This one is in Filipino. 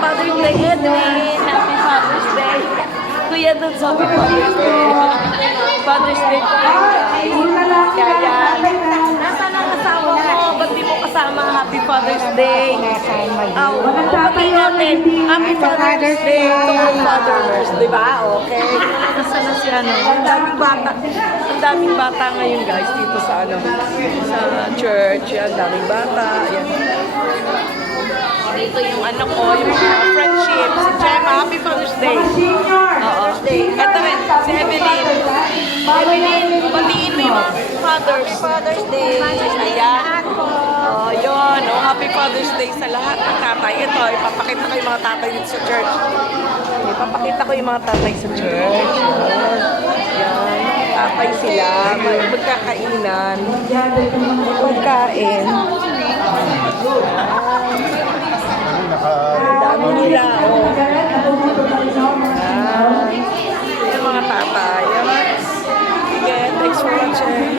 Father's Day, Edwin. Happy Father's Day. Kuya dun sa Happy Father's Day. Father's Day po yun, guys. Kaya, nasaan ang asawa mo? Ba't di mo kasama ang Happy Father's Day? Batiin natin. Happy Father's Day to all fathers. Diba? Okay. Nasaan na si ano? Ang daming bata. Ang daming bata ngayon, guys, dito sa ano, sa church. Ang daming bata. Ayan. Dito yung ano ko, yung mga friendship. Si Gemma, Happy Father's Day. Oo. Ito rin, si Evelyn. Evelyn, batiin mo yung mga fathers. Happy Father's Day. Ayan. Oh, yun. Oh, Happy Father's Day sa lahat ng tatay. Ito, ipapakita ko yung mga tatay dito sa church. Ipapakita ko yung mga tatay sa church. Yan. Tatay sila. Magkakainan. Magkain. Ang dami nila, oh. Yung mga tatay. Sige, thanks for watching.